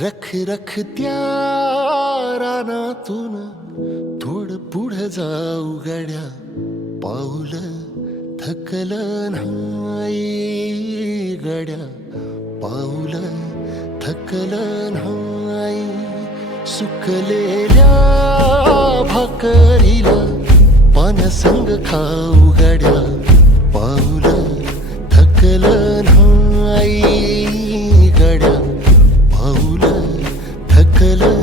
रख रख त्या रानातून थोडं पुढं जाऊ गड्या, पाऊल थकलं नाही गड्या, पाऊल थकलं नाही. सुकलेल्या भाकरीला पानसंग खाऊ गड्या, पाऊल थकलं नाही गड्या, पाऊल थकलं